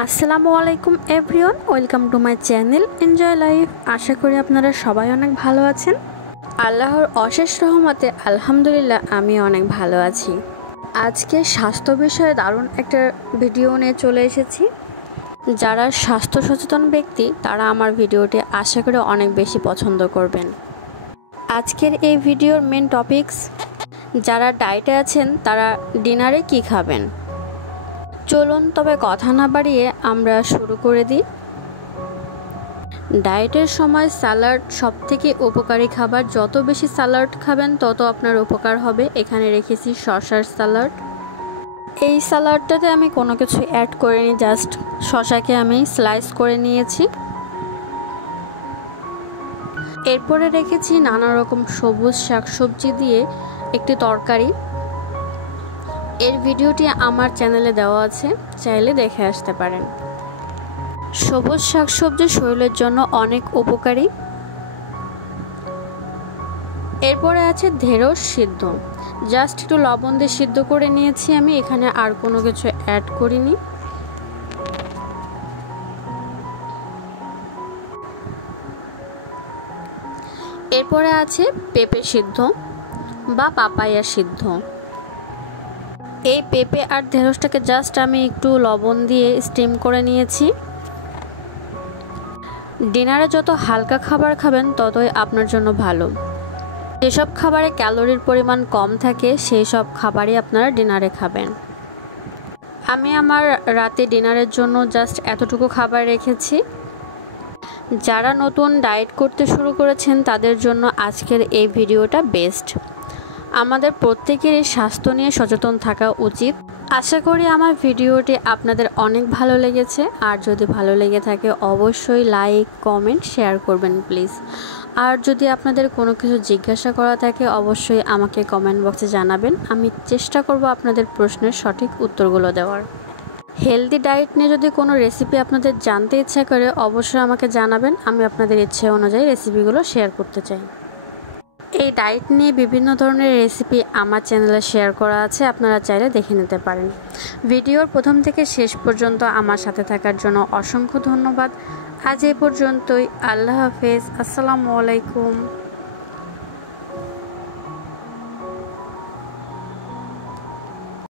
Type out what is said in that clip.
আসসালামু আলাইকুম everyone, welcome to my channel enjoy life. আশা করি আপনারা সবাই অনেক ভালো আছেন। আল্লাহর অশেষ রহমতে আলহামদুলিল্লাহ আমি অনেক ভালো আছি। আজকে স্বাস্থ্য বিষয়ে দারুণ একটা ভিডিও নিয়ে চলে এসেছি। যারা স্বাস্থ্য সচেতন ব্যক্তি তারা আমার ভিডিওটি আশা করি অনেক বেশি পছন্দ করবেন। আজকের এই ভিডিওর মেন টপিকস, যারা ডায়েটে আছেন তারা ডিনারে কি খাবেন। চলুন তবে কথা না বাড়িয়ে আমরা শুরু করে দিই। ডায়েটের সময় স্যালাড সবথেকে উপকারী খাবার। যত বেশি স্যালাড খাবেন তত আপনার উপকার হবে। এখানে রেখেছি শসার স্যালাড। এই স্যালাডটাতে আমি কোনো কিছু অ্যাড করিনি, জাস্ট শসাকে আমি স্লাইস করে নিয়েছি। এরপরে রেখেছি নানা রকম সবুজ শাকসবজি দিয়ে একটি তরকারি। এর ভিডিওটি আমার চ্যানেলে দেওয়া আছে, চাইলে দেখে আসতে পারেন। সবুজ শাকসবজি শরীরের জন্য অনেক উপকারী। এরপরে আছে ঢেঁড়স সিদ্ধ, জাস্ট একটু লবণ দিয়ে সিদ্ধ করে নিয়েছি আমি, এখানে আর কোনো কিছু অ্যাড করিনি। এরপরে আছে পেঁপে সিদ্ধ বা পাপায়া সিদ্ধ। এই পেঁপে আর ঢেঁড়সটাকে জাস্ট আমি একটু লবণ দিয়ে স্টিম করে নিয়েছি। ডিনারে যত হালকা খাবার খাবেন ততই আপনার জন্য ভালো। যেসব খাবারে ক্যালোরির পরিমাণ কম থাকে সেই সব খাবারই আপনারা ডিনারে খাবেন। আমি আমার রাতে ডিনারের জন্য জাস্ট এতটুকু খাবার রেখেছি। যারা নতুন ডায়েট করতে শুরু করেছেন তাদের জন্য আজকের এই ভিডিওটা বেস্ট। আমাদের প্রত্যেকেরই স্বাস্থ্য নিয়ে সচেতন থাকা উচিত। আশা করি আমার ভিডিওটি আপনাদের অনেক ভালো লেগেছে। আর যদি ভালো লেগে থাকে অবশ্যই লাইক, কমেন্ট, শেয়ার করবেন প্লিজ। আর যদি আপনাদের কোনো কিছু জিজ্ঞাসা করা থাকে অবশ্যই আমাকে কমেন্ট বক্সে জানাবেন। আমি চেষ্টা করব আপনাদের প্রশ্নের সঠিক উত্তরগুলো দেওয়ার। হেলদি ডায়েট নিয়ে যদি কোনো রেসিপি আপনাদের জানতে ইচ্ছা করে অবশ্যই আমাকে জানাবেন। আমি আপনাদের ইচ্ছে অনুযায়ী রেসিপিগুলো শেয়ার করতে চাই। এই ডায়েট নিয়ে বিভিন্ন ধরনের রেসিপি আমার চ্যানেলে শেয়ার করা আছে, আপনারা চাইলে দেখে নিতে পারেন। ভিডিওর প্রথম থেকে শেষ পর্যন্ত আমার সাথে থাকার জন্য অসংখ্য ধন্যবাদ। আজ এই পর্যন্তই। আল্লাহ হাফেজ। আসসালামু আলাইকুম।